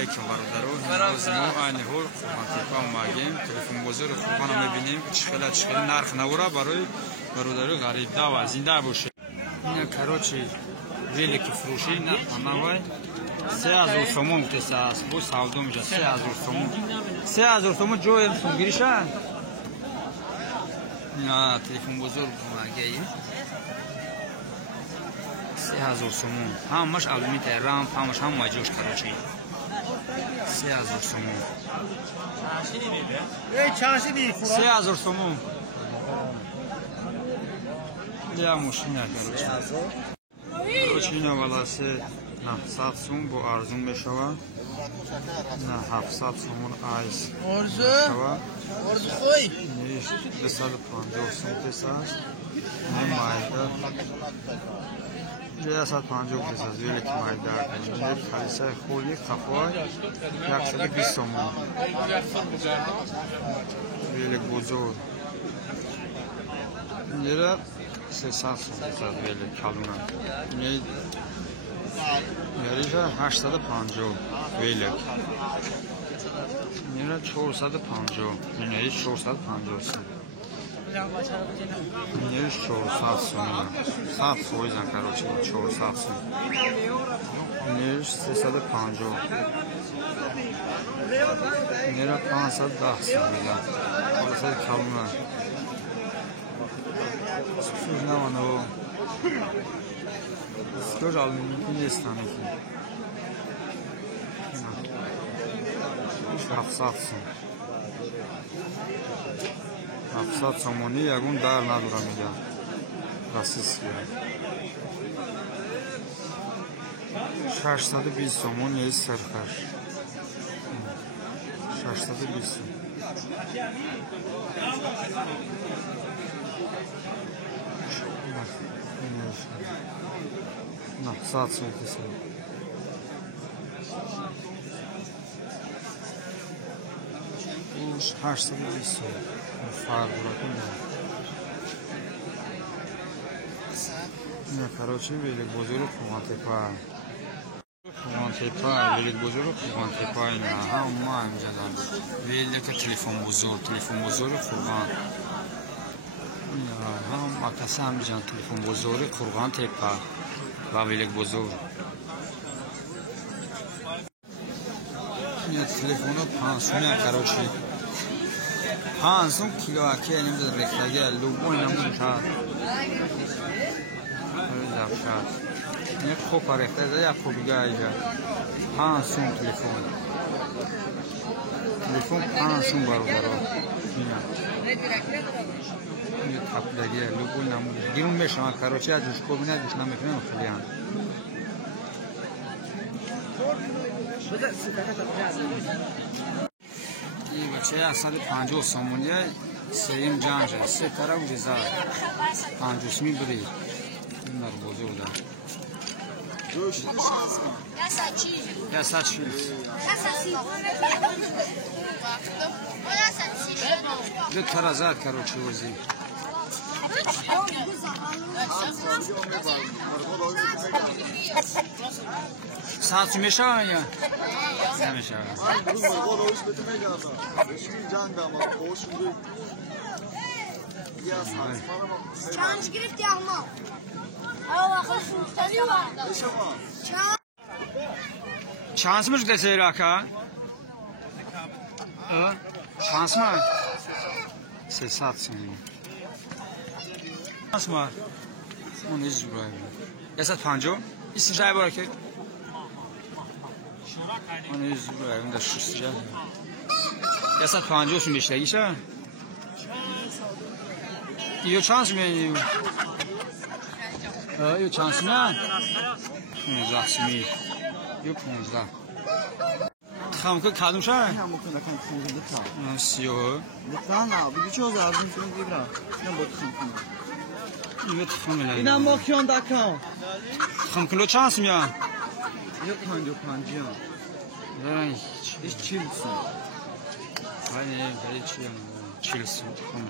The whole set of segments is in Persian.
علیکم برادران. ما این حال منطقه اومدیم تلفن بازار خوبان میبینیم چقدر نرخ نوره برای برادران غریب و زنده باشه. این کراچی ویلی که فروشی نوای 3000 سومون کسی است بو سودا میشه 3000 سومون جوی سونگیریشه نه تلفن بزرگ اومدیم 3000 سومون همش علومیت رام همش هم ماجوش کراچی 3000 سومون 3000 سومون یا ماشین کراچی نه والاسه 900 سوم با ارزون میشود نه 700 سومون آیس ارزو خوی 250 سوم کس است نه مایده 250 کس است ویلی که مایده نه کلیسه خولی خفای 120 سومون ویلی بزرگ نیره 300 سوم کس است ویلی کلونه یاریجا 850 ویلک نیره 450 نیره 450 سوم نیره 400 سوم 100 فویزن کراچی 400 سوم نیره 350 نیره 510 سوم میدن خلاصه کلونه سوز نمانه Скажи, але не стане. 700 сомони ягон дар надора мегӯям. Российские. 620 сомон есть сархаш. 620 сом. На 100 сом кеса. Уж 820 сом. Фарқ бұракында. Короче, велик бозору Қуғантепа. Қуғантепа, велик бозору Қуғантепа. Ҳама ҳамҷадан. Велик телефон бозору Қуған. Ҳама каса ҳамҷан телефон бозору Қуғантепа. و ویلک بزرگ این تلفن ها 500 کراچی 500 کیلو اکی نمیداد رختگه لوگو نمون شد این خوب رختگه یا خوبیگه ایجا 500 تلفن 500 برادر این تپلگه لوگو نمون گیرون میشم کراچی از دوش کوبی ندیش نمیکنم خیلی هم این بچه 150 سامونیه سیم جانجه 3 طرف ریزا 50 می برید این در بزرگ دار یا ساچی دو ترازات کراچی وزی ساعت میشه یا نمیشه چانش گرفتی اما چانس مش گذاشته راکا چانس ما 300 سوم چانس ما اون از برای 150 اسم جای بار که اون از برای اون داشت جای 150 سوم بیشتریشه یه چانس می‌بینیم یه چانس می‌بینیم 15 سومی یه 15 خام که کدوم شد؟ همون که نکن 15 تا 30 تا نه بگی چه از این تو میگیرم اینم با خام کنم اینم خام می‌لای اینم با کیان دکام خام کلو چانس می‌بینیم یه 55 نه هیچ چیز ولی چیز خام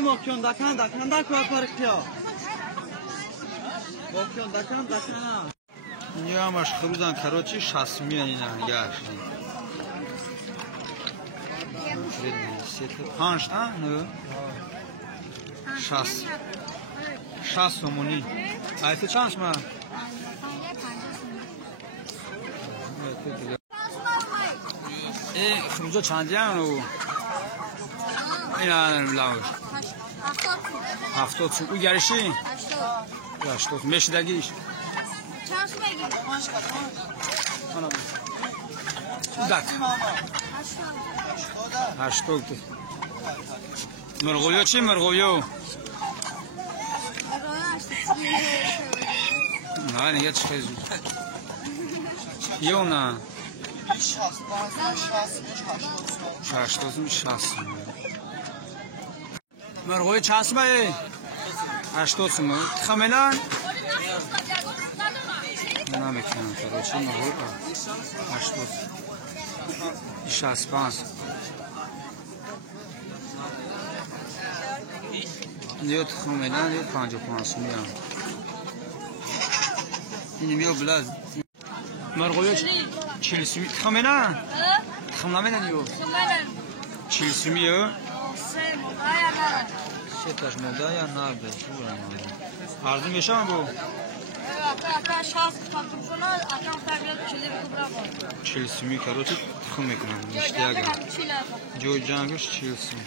ماکیان دکان دکو پارکیا ماکیان دکان Я машхрузан, короче, 60 миллионов яшь. Панш, а? Ну. 60 сомони. А это чанс ма? خروجا چندی هم رو این هم لاوش 70 او گرشی 80 مشدگیش چند سو بگیری؟ دک 80 مرغویو چی مرغویو؟ نه نیگه چی خیلی زود یو نه 80 مرغوی چند سمه 80 سمه خمیلن نمیکنم کراچی مرغوی 80 65 نیت خمیلن نیت 55 سمه اینی میو بلد مرغوی 40 سمه خمیلن خمیلن نیو 40 سمه سه تاش مودا یا نه به جورا عرض میشم بو اتا شاس پاتم شونا اتا فقط چیزی کوبرا 40 سمی کاروتی تخم میکنم اشتیاق جو جانگش 40 سمی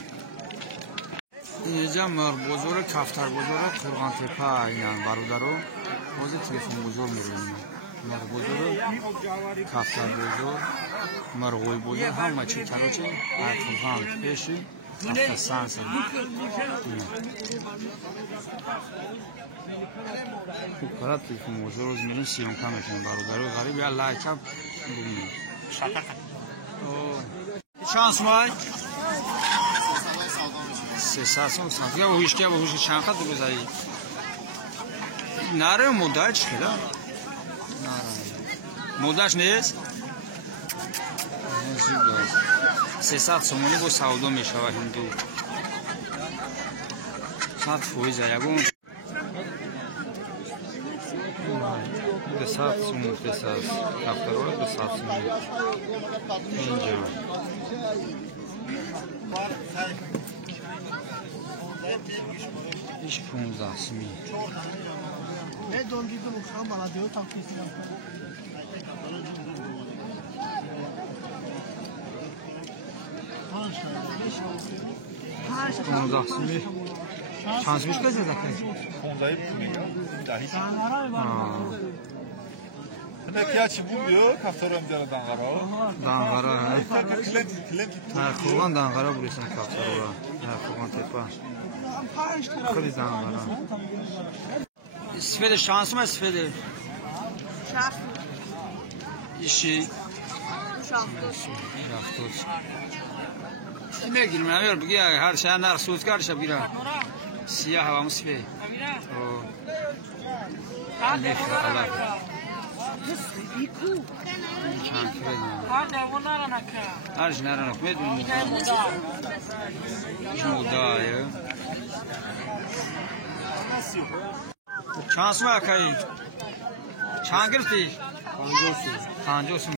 اینجا مر بزرگ کفتر بزرگ قرغان تپه اینان برادرو موزه تلفن بزرگ میرونیم مر بزرگ کفتر بزرگ مرغوی بزرگ همه چی کاروتی قرغان پیشی Hasan sen. Bu kadar telefon bozor özümün siyom kametin barudaro garip ya laikap bugün. Şans var. Sesason sanki bu işe bu işe şanka da güzel. Nare modaç kela. Modaç neyiz? سه سومونی با سودا میشود هندو ساعت فویز یکون به ساعت سومون به ساعت هفته‌روز به ساعت سومون اینجا ایش 15 سمی نه دونگی تو مخام بالا دیو تاکیسی سمی چند سمیش کجا دکه 15 دهی نه کیا چی بودیو کافترام جرا دانغارا نه خوان دانغارا بودن کافترا نه خوان تپا خیلی دانغارا سفید شانس ما سفید شاس işi میگیریم نمیار بگی هر شهر نر سوزگار شب گیره سیاه و مصفی میخواه الله چند کردیم هرش نرانک میدونیم جودایه چند سمه اکایی چند گرفتی؟ 50 سو